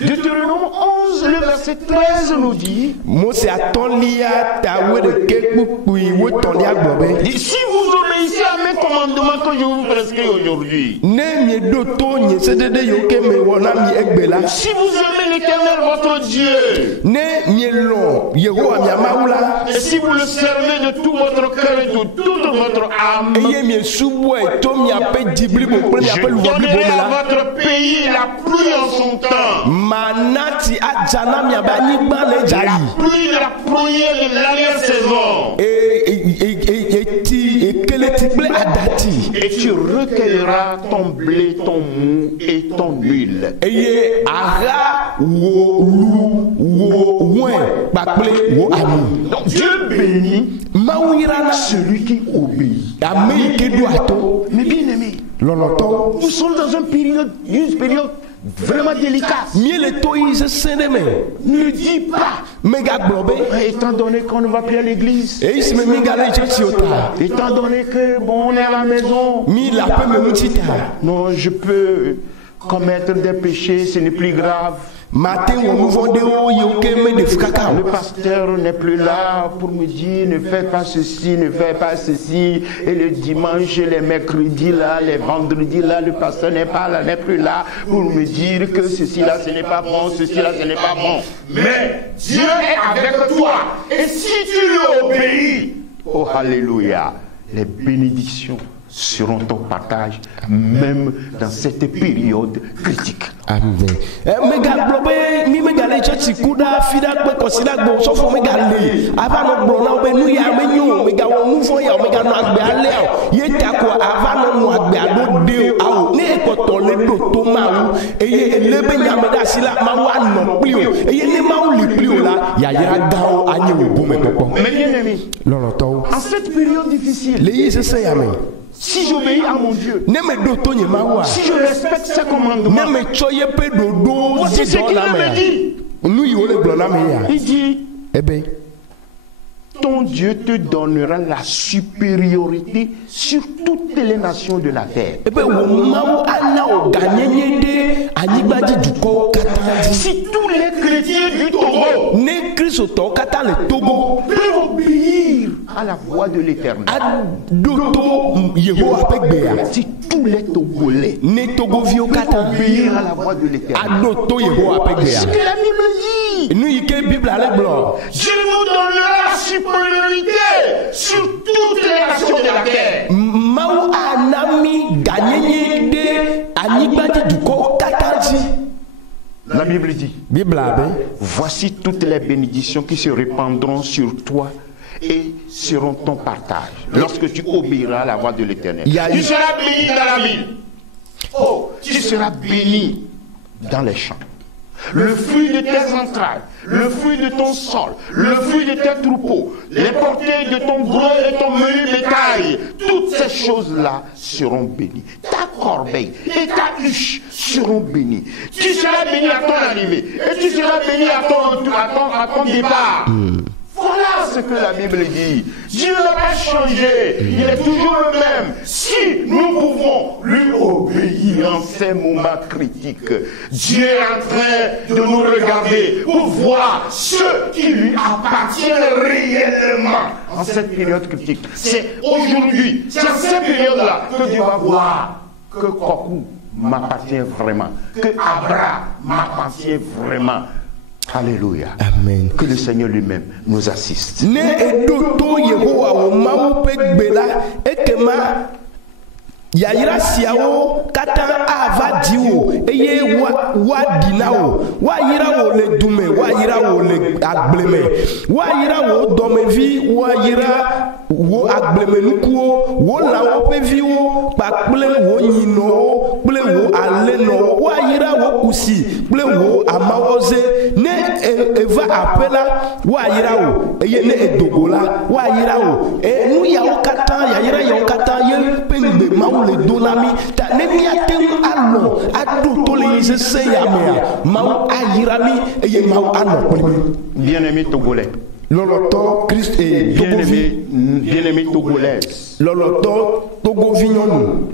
Deutéronome 11, le verset 13 nous dit, Mose atɔlia ta woɖeke kpukpui wotɔlia gblɔ be. si vous obéissez à mes commandements que je vous prescris aujourd'hui, Ne mieɖo to nye seɖeɖe yiwo ke mewɔ na mi egbe la. si vous aimez l'Éternel votre Dieu, Ne mielɔ Yehowa mia Mawu la. et si vous le servez de tout votre cœur et de toute votre âme, Eye miesubɔe to miaƒe dzi blibo kple je miaƒe luʋɔ blibo donnerai me à la. votre pays la pluie en son temps, Manati adza na miabe anyigba le dza yi. pluie de la première et de l'arrière saison, Eti ekeleti kple adati. et tu recueilleras ton blé, ton mou et ton huile. Eye aha wo lu wo wɛn kpakple wo ami. Donc Dieu bénit Mawuyrana celui qui obéit. ame yi ke ɖo ato. Mais bien aimé, Lɔlɔtɔwo. nous sommes dans une période vraiment délicate. Miele to yi sesẽ ɖe me. Ne dis pas, Megagblɔ be. étant donné qu'on ne va plus à l'église, Eyi si me mi ga le tsɔtsi o ta. étant donné que bon, on est à la maison, Mi le aƒe me ŋuti ta. non, je peux commettre des péchés, ce n'est plus grave. Mate wɔ nu vɔ̃ ɖewo yiwo ke meɖe fu kaka Le o. pasteur n'est plus là pour me dire ne fais pas ceci, ne fais pas ceci. Et le dimanche, les mercredis là, les vendredis là, le pasteur n'est pas là, n'est plus là pour me dire que ceci là, ce n'est pas bon, ceci là, ce n'est pas bon. Mais Dieu est avec toi. Et si tu lui obéis, oh alléluia, les bénédictions seront ton partage, même dans cette période critique. Amen. Megagblɔ be mi megale tsɔtsi ku ɖa fi ɖa kpe kɔsi ɖa gbɔ sɔfo megale. Ava nɔ gblɔ na wo be nu ya menyo o, megawɔ nu vɔ̃ ya o, meganɔ agbe alea o. Ye ta ko ava nɔ nɔ agbe alo de o awo. Ne ekɔtɔ le ɖo to Mawu eye ele be nyame ɖe asi la Mawu anɔ kpli o. Eye ne Mawu li kpli o la yayra gãwo anye wò bome kpɔkpɔ. Mais bien aimé, Lɔlɔtɔwo. en cette période difficile, Le yi sesẽ ya me. si j'obéis à mon Dieu, Ne meɖo to nye Mawua. si je respecte ses commandements, Ne metsɔ yeƒe ɖoɖo voici dzi ce dɔ qu'il la me mea. dit. Nu yiwo le gblɔ na me ya. Il dit, Ebe. ton Dieu te donnera la supériorité sur toutes les nations de la terre. Ebe wò Mawu ana wò ganyenye ɖe anyigba dzi dukɔwo katã dzi. Si tous les chrétiens du Togo Ne kristotɔwo katã le Togo peuvent obéir à la voix de l'Éternel, aɖo to Yehowa ƒe gbea. si tous les Togolais Ne Togoviwo katã obéir à la voix de l'Éternel, aɖo to Yehowa ƒe ce gbea. que la Bible dit, Nu yi ke Biblia le gblɔ. Dieu nous donnera la supériorité sur toutes les nations de la terre. Mawu ana mi ganyenye ɖe anyigba dzi dukɔwo katã dzi. La Bible dit, Biblia be. voici toutes les bénédictions qui se répandront sur toi et seront ton partage lorsque tu obéiras à la voix de l'Éternel. Il y a Tu eu- seras béni dans la ville. Oh, tu seras béni dans les champs. Le fruit de tes entrailles, le fruit de ton sol, le fruit de tes troupeaux, les portées de ton gros et ton menu bétail, toutes ces choses-là seront bénies. Ta corbeille et ta huche seront bénies. Tu seras béni à ton arrivée et tu seras béni à ton retour, à ton départ. Voilà ce que la Bible dit. Dieu n'a pas changé. Il est toujours le même. Si nous pouvons lui obéir en ces moments critiques, Dieu est en train de nous regarder pour voir ce qui lui appartient réellement en cette période critique. C'est aujourd'hui, c'est en cette période-là que Dieu va voir que Kokou m'appartient vraiment, que Abra m'appartient vraiment. Alléluia. Amen. Que le Seigneur lui-même nous assiste. Ne eɖo to Yehowa wò Mawu ƒe gbe la ekema yayra siawo katã katã ava di wò eye wa dina wò wa yira wò le dume wa yira wò le agbleme wa yira wò dɔmevi wa yira wò agblemenukuwo wò lãwo ƒe viwo kpakple wò nyinɔwo kple wò alenɔwo wa yira wò kusi kple wò amawoze ne eva aƒe la wa yira wò eye ne edogo la wa yira wò nu yawo katã yayira yawo katã ye ƒe ŋgbe mawu le do na mi ta ne míate ŋu alɔ aɖo to le yi sese ya mea mawu ayira mi eye mawu anɔ kpli mi. Bien-aimés Togolais. Lɔlɔtɔ Christ Togovi. Bien-aimés Togolaises. Lɔlɔtɔ Togovi nyɔnu.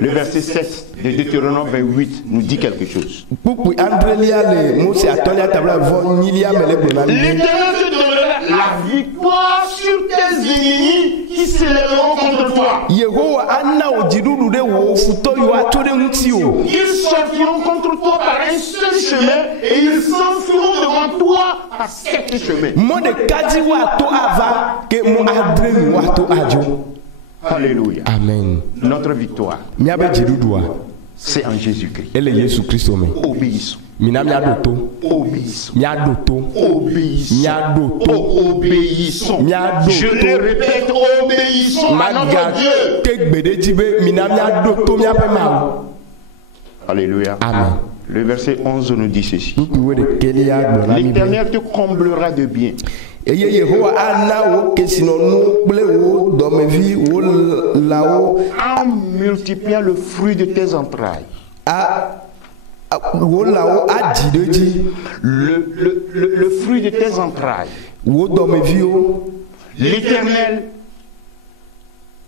Le verset 7 de Deutéronome 28 nous dit quelque chose. Kpukpui andrelia le Mose atɔlia tabla vɔ nyilia me le gblɔ na mi. L'Éternel te donnera la victoire sur tes ennemis qui s'élèveront contre toi. Yehowa ana wò dziɖuɖu ɖe wò futɔ yiwo atso ɖe ŋuti o. Ils sortiront contre toi par un seul chemin et ils s'enfuiront devant toi par 7 chemins. Mɔ ɖeka dzi woato ava ke mɔ adre nu woato adzo. Alléluia. Amen. Notre victoire, Miabe dziɖuɖua c'est en Jésus-Christ. ele Yesu Kristo me. Obéissons. Mina miaɖo to. Obéissons. Miaɖo to. Obéissons. Miaɖo to. Obéissons. Miaɖo Je le to. répète, obéissons à notre Maga Dieu. te gbe ɖe dzi be mina miaɖo to miaƒe Mawu. Alléluia. Amen. Le verset 11 nous dit ceci. Kpukpui wo ɖekelia gblɔ na mi be. L'Éternel te comblera de bien. Eye Yehowa ana wo kesinɔnuwo kple wo dɔmevi wo lãwo En multipliant le fruit de tes entrailles. wo lãwo adzi ɖe dzi. Le fruit de tes entrailles. Wo dɔmeviwo. L'Éternel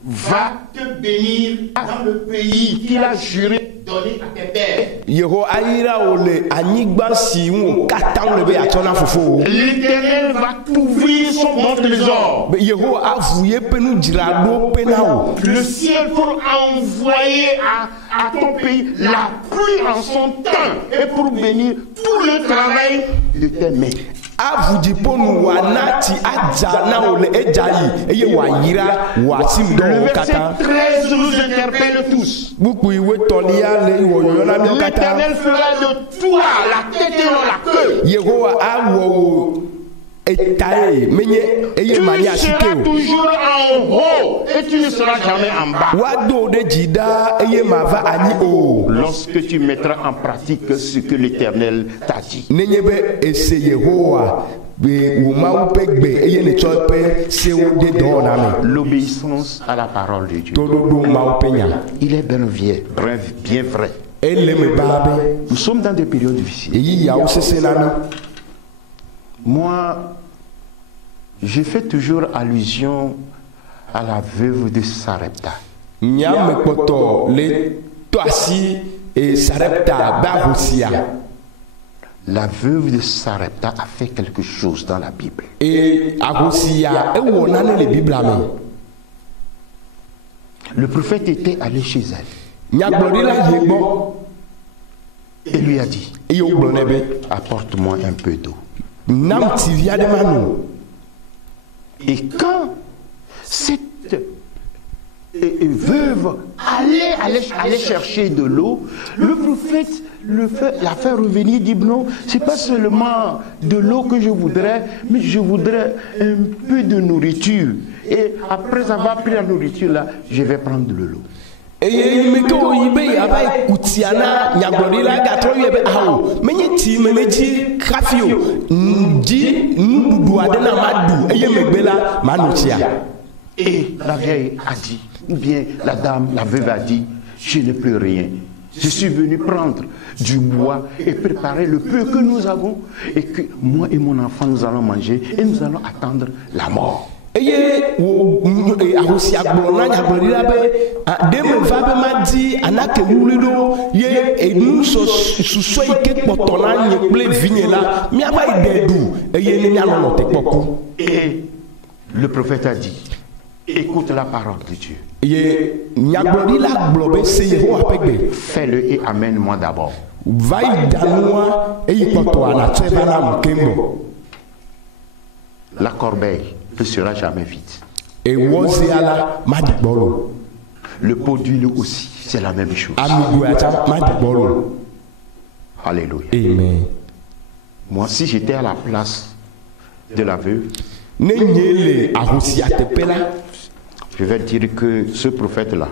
va te bénir dans le pays qu'il a juré de donner à tes pères. Yehowa ayira wo le anyigba si ŋu katã le be yatsɔ na fofowo. L'Éternel va t'ouvrir son bon trésor. Be Yehowa avu yeƒe nudzraɖo ƒe na wo. Le ciel pour envoyer à ton pays la pluie en son temps et pour bénir tout le travail de tes mains. Avu dziƒonu wòana tsi adza na wo le edza yi eye wòayira wò asimdɔ Le wo verset katã. 13 nous interpelle tous. Kpukpui wetɔlia le wɔyɔyɔ na míawo katã. L'Éternel fera de toi la tête et non la queue. Yehowa awɔ wò etae menye eye Tu manya asike seras o. toujours en haut et tu ne seras jamais en bas. Woado ɖe dzi ɖaa eye mava anyi o. Lorsque tu mettras en pratique ce que l'Éternel t'a dit. Nenye be ese Yehowa be wò Mawu ƒe gbe eye netsɔ eƒe sewo de dɔwɔna me. L'obéissance à la parole de Dieu. Toɖoɖo Mawu ƒe nya. Il est bien vrai. Ele me ba be Nous sommes dans des périodes difficiles. eyi yawo sese na mi. Moi, je fais toujours allusion à la veuve de Sarepta. Nyame kpɔtɔ le to asi Sarepta be ahosia. La veuve de Sarepta a fait quelque chose dans la Bible. Ahosia ewɔ nane le Biblia me. Le prophète était allé chez elle Nyagblɔɖila yi gbɔ et lui a dit, eye wogblɔ nɛ be apporte-moi un peu d'eau. nam tivi aɖe ma no. Et quand cette veuve allait chercher de l'eau, le prophète l'a fait revenir, dit non, c'est pas seulement de l'eau que je voudrais, mais je voudrais un peu de nourriture. Et après avoir pris la nourriture là, je vais prendre de l'eau. Eye me ke wo yi be yava yi kutia na nyagblɔɖila gatrɔ yie be awo menye tsi me le dzi kafi o ŋdi nuɖuɖu aɖe na ma ɖu eye megbe la ma no tsia. Et la vieille a dit, ou bien la dame, la veuve a dit, je n'ai plus rien. Je suis venu prendre du bois et préparer le peu que nous avons et que moi et mon enfant nous allons manger et nous allons attendre la mort. Eye wo ahosia gblɔ na nyagblɔɖila be ɖeme va be ma di anake wuli ɖo ye enu susue yi ke kpɔtɔ na nye kple vinye la miava yi ɖe ɖu eye ne mianɔ te kpɔku. Et le prophète a dit, écoute la parole de Dieu. Ye nyagblɔɖila gblɔ be se Yehowa ƒe gbe. Fais-le et amène-moi d'abord. Va yi da nua eye kpɔtɔa natsɔe va na mu keŋ gbɔ. La corbeille ne sera jamais vide. Ewɔzea la ma di gbɔ lo. Le pot d'huile aussi c'est la même chose. Alléluia. Amen. Moi, si j'étais à la place de la veuve, je vais dire que ce prophète-là,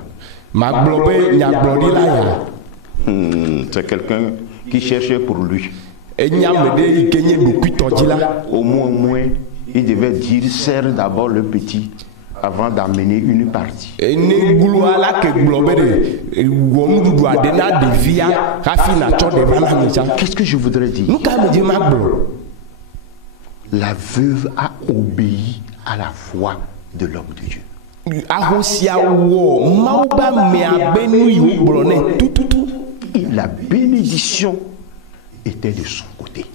c'est quelqu'un qui cherchait pour lui. Au moins, il devait dire serre d'abord le petit avant d'amener une partie. Qu'est-ce que je voudrais dire? La veuve a obéi à la voix de l'homme de Dieu. Et la bénédiction était de son côté.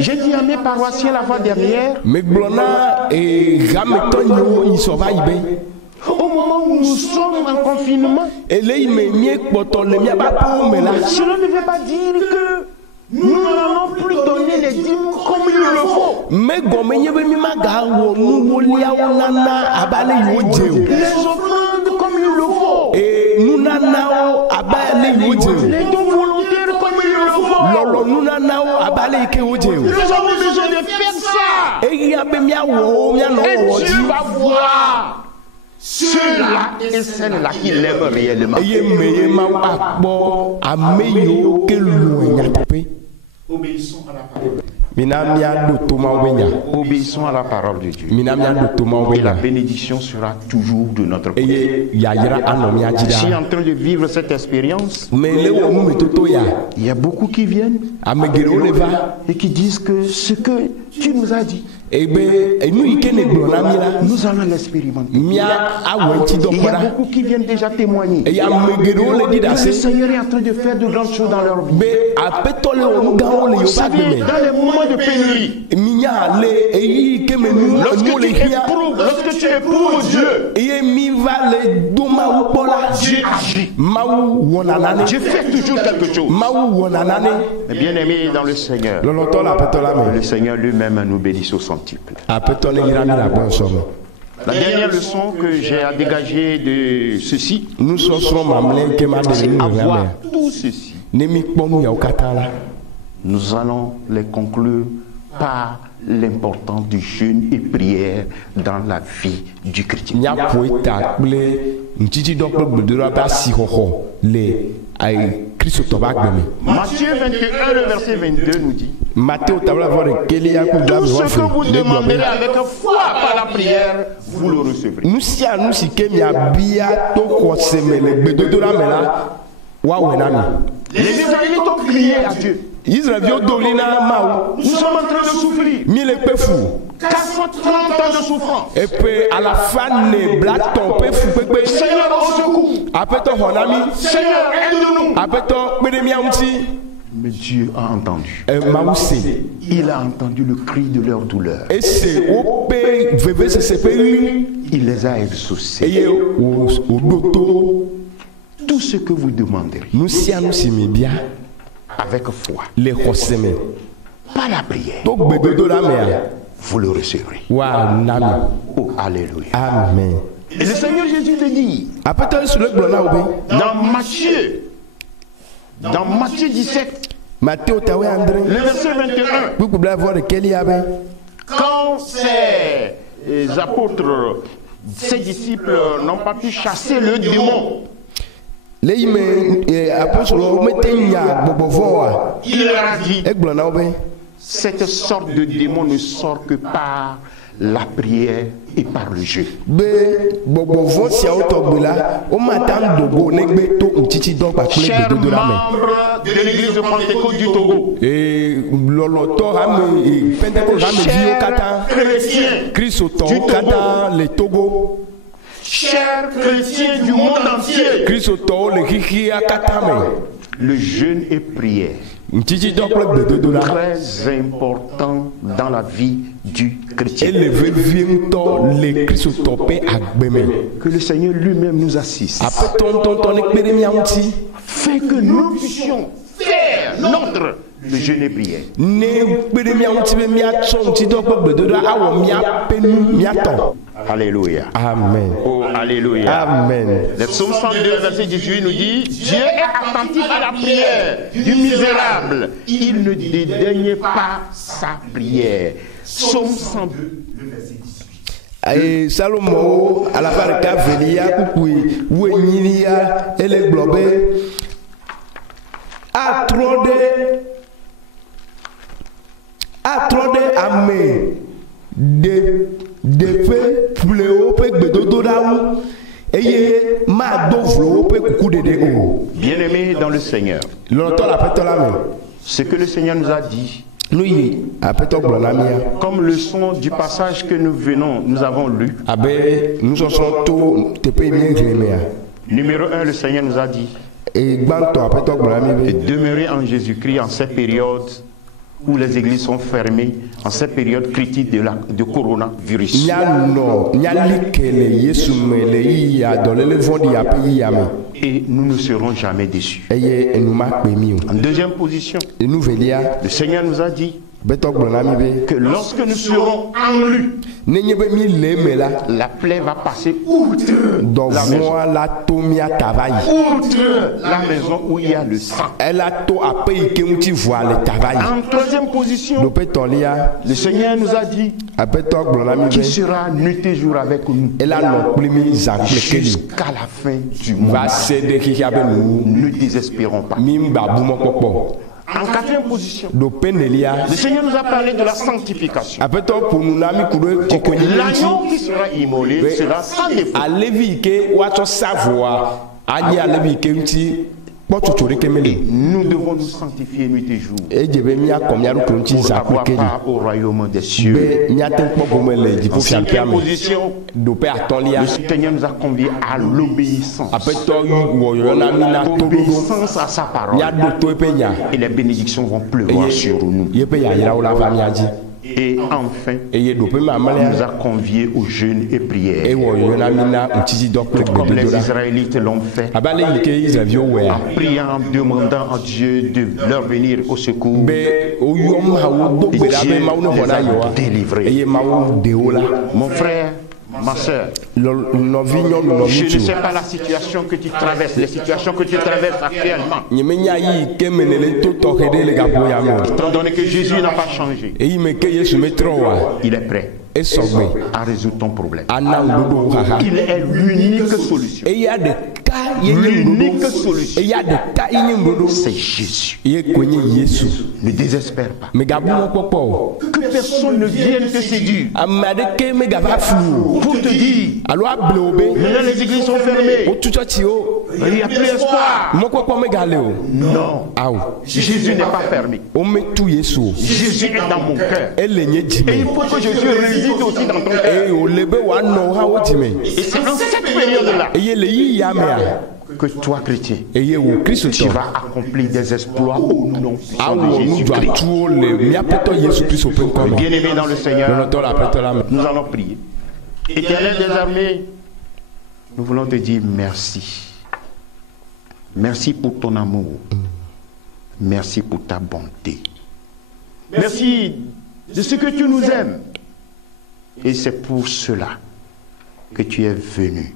J'ai dit à mes paroissiens la fois dernière, au moment où nous sommes en confinement, cela ne veut pas dire que nous n'allons plus donner les dîmes comme il le faut. Les offrandes comme il le faut. Les dons volontaires comme il le faut. Nous avons besoin de faire ça. Et Dieu va voir ceux-là et celles-là qui l'aiment réellement. Obéissons à la parole. Obéissons à la parole de Dieu. Et la bénédiction sera toujours de notre côté. Je suis en train de vivre cette expérience. Il y a beaucoup qui viennent et qui disent que ce que tu nous as dit, nous allons l'expérimenter. Il y a beaucoup qui viennent déjà témoigner. Le Seigneur est en train de faire de grandes choses dans leur vie. Vous savez, dans les moments de pénurie, lorsque tu éprouves Dieu, Dieu agit. Dieu fait toujours quelque chose. Mais bien aimé dans le Seigneur, le Seigneur lui-même nous bénisse au centuple. La dernière leçon que j'ai à dégager de ceci, c'est avoir tout ceci. Nous allons les conclure par l'importance du jeûne et prière dans la vie du chrétien. Matthieu 21, le verset 22 nous dit: tout ce que vous demanderez avec foi par la prière, vous le recevrez. Les Israélites ont crié à Dieu. Nous sommes en train de souffrir. 430 ans de souffrance. Seigneur, au secours. Seigneur, aide-nous. Mais Dieu a entendu. Il a entendu le cri de leur douleur. Il les a exaucés. Tout ce que vous demanderez avec foi, pas la prière, vous le recevrez. Oh, alléluia. Amen. Et le Seigneur Jésus te dit dans Matthieu 17, le verset 21, quand ces apôtres, ses disciples n'ont pas pu chasser le démon, il leur a dit: cette sorte de démon ne sort que par la prière et par le jeûne. Chers membres de l'église de Pentecôte du Togo, chers chrétiens du Togo, chers chrétiens du monde entier, le jeûne et prière, très important dans la vie du chrétien. Que le Seigneur lui-même nous assiste, fait que nous puissions faire notre le jeûne et prière. Alléluia. Amen. Oh, alléluia. Amen. Le psaume 102, verset 18 nous dit: Dieu est attentif à la prière du misérable. Il ne dédaigne pas sa prière. Psaume 102, le verset 18. Salomo à la fin de Kavelia, Kukui, Wenilia, et les globes, a trop de amé de fait fléau pe gbedodo daou eye ma do fléau pe kuku dede o. Bien-aimés dans le Seigneur, l'auteur la pète la main. ce que le Seigneur nous a dit, Nous y a pète blanamia. comme leçon du passage que nous avons lu, Abe nous sommes tout te pe bien grémea. numéro 1, le Seigneur nous a dit Et gbanto a pète de blanamia. demeurer en Jésus-Christ en cette période où les églises sont fermées, en cette période critique de coronavirus. Nya no, nya likele Yesu mele ya dolele vondi ya pe ya me. Et nous ne serons jamais déçus. Eye nous ma pe mi o. En deuxième position, Et nous velia le Seigneur nous a dit beto blanami be. que lorsque nous serons enlus, Nenye be mi leme la. la plaie va passer outre Dans la maison. moi la tomia travail. Outre la maison où il y a le sang. Elle a to a pe ke muti voir le travail. En troisième position, Do pe tolia le Seigneur nous a dit a pe to blanami qu'il be. sera nuit et jour avec nous Elle a no plimi za plekeli. jusqu'à la fin du monde. Va céder qui a be nous. Ne désespérons pas. Mimba bumo popo. En quatrième position, Do penelia. le Seigneur nous a parlé de la sanctification. A pe to pour nous nami kudo kokoni. L'agneau qui sera immolé sera sans défaut. Alevi ke wato savoir. Ani alevi ke muti potutori kemele. Nous devons nous sanctifier nuit et jour E jebe mi akomia ru konti pour za avoir plekeli. part au royaume des cieux. Be nya te kpo gomele di En po fian cinquième piame. position, Do pe atolia. le Seigneur nous a conviés à l'obéissance. Apetɔ wɔyɔ na mi na tododo Obéissance à sa parole. ya do to epe nya Et les bénédictions vont pleuvoir sur nous. ye pe ya yira wo la va mia dzi Et enfin, eye do pe ma il nous malea a conviés au jeûne et e prière. wɔyɔ na mi na ŋtiti dɔ kple Comme les gbedodo la Israélites l'ont fait. abe ale yi ke Israelviwo wɔa Priant, demandant à Dieu de leur venir au secours. be woyɔ mawo do gbe ɖa be mawo ne xɔ na yewoa eye mawo de wo la Mon frère, ma soeur, nɔvi nyɔnu nɔvi je ne ŋutsu sais pas la situation que tu traverses, les situations que tu traverses actuellement. nye me nya yi ke me ne le to tɔxɛ ɖe le gaƒo ya me o Étant donné que Jésus n'a pas changé, eyi me ke Yesu me trɔ wa il est prêt esɔgbe à résoudre ton problème. ana ŋuɖoɖo wo xaxa Il est l'unique solution. eya ɖeka ye nye L'unique ŋuɖoɖo solution, eya ɖeka ye nye ŋuɖoɖo c'est Jésus. ye koe nye Yesu. Ne désespère pas. Megabu mɔkpɔkpɔ o. Que personne ne vienne te séduire Ame aɖeke megava flu o. pour te dire Alo able wo be. maintenant les églises sont fermées, Wotu tsɔtsi o. il n'y a plus espoir. Mɔkpɔkpɔ megale o. Non, Awo. Jésus n'est pas fermé. Wometu Yesu o. Jésus est dans mon cœur. Ele nye Et il dzime. faut que Jésus réside aussi dans ton cœur. Eye wòle be wòanɔ hã wo dzime. Et c'est en cette période-là Eye le yi ya mea. que toi, chrétien, Eye wo tu Kristotɔ. vas accomplir des exploits au nom puissant de Awɔ Jésus-Christ. nudzɔatuwo le miaƒetɔ Yesu Kristo ƒe ŋkɔ me. Bien-aimé dans le Seigneur, Lɔlɔtɔ le aƒetɔ la me. nous allons prier. Éternel des armées, nous voulons te dire merci. Merci pour ton amour. Merci pour ta bonté. Merci de ce que tu nous aimes. Et c'est pour cela que tu es venu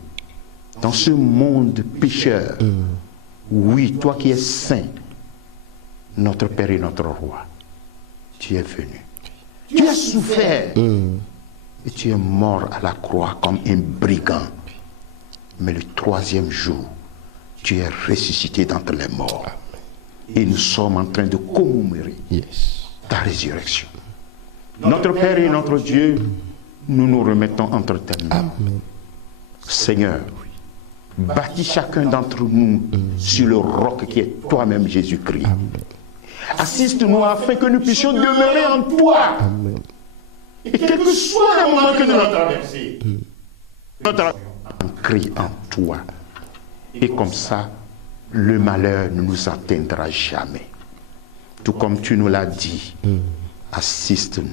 dans ce monde pécheur. Oui, toi qui es saint, notre Père et notre Roi, tu es venu. Tu as souffert et tu es mort à la croix comme un brigand. Mais le troisième jour, tu es ressuscité d'entre les morts. Et nous sommes en train de commémorer Yes. ta résurrection. Notre Père et notre Dieu, nous nous remettons entre tes mains. Amen. Seigneur, bâtis chacun d'entre nous sur le roc qui est toi-même Jésus-Christ. Assiste-nous afin que nous puissions demeurer en toi. Amen. Et quel que soit le moment que nous allons traverser, notre crie en toi. Et comme ça, le malheur ne nous atteindra jamais. Tout comme tu nous l'as dit, assiste-nous.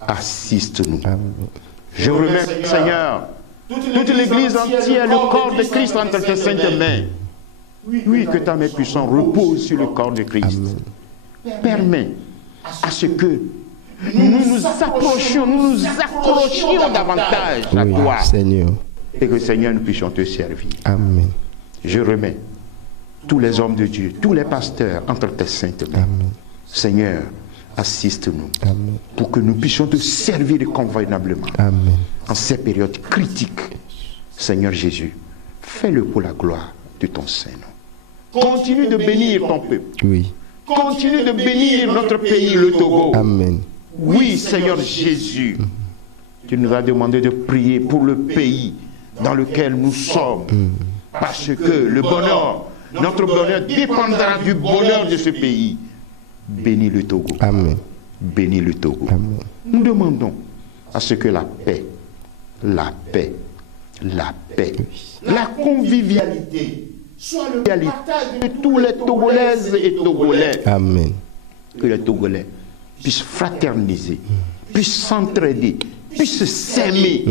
Assiste-nous. Je remets, Seigneur, toute l'église entière, le corps de Christ entre tes saintes mains. Oui, que ta main puissante repose sur le corps de Christ. Permets à ce que nous nous approchions, nous nous accrochions davantage à Oui, toi. Seigneur. Et que Seigneur, nous puissions te servir. Amen. Je remets tous les hommes de Dieu, tous les pasteurs entre tes saintes mains. Amen. Seigneur, assiste-nous Amen. pour que nous puissions te servir convenablement Amen. en ces périodes critiques. Seigneur Jésus, fais-le pour la gloire de ton Saint-Nom. Continue de bénir ton peuple. Oui. Continue de bénir notre pays, le Togo. Amen. Oui, Seigneur Jésus, tu nous as demandé de prier pour le pays dans lequel nous sommes. Parce que le bonheur, notre bonheur dépendra du bonheur de ce pays. Bénis le Togo. Amen. Bénis le Togo. Amen. Nous demandons à ce que la paix, la paix, la paix, la convivialité soit le partage de tous les Togolaises et Togolais. Amen. Que les Togolais puissent fraterniser, puissent s'entraider, puissent s'aimer.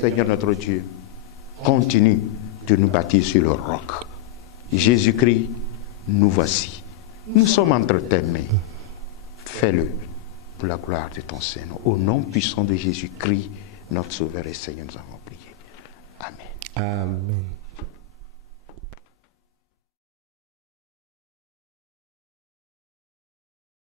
Seigneur notre Dieu, continue de nous bâtir sur le roc. Jésus-Christ, nous voici. Nous sommes entre tes mains. Fais-le pour la gloire de ton Seigneur. Au nom puissant de Jésus-Christ, notre Sauveur et Seigneur, nous avons prié. Amen. Amen.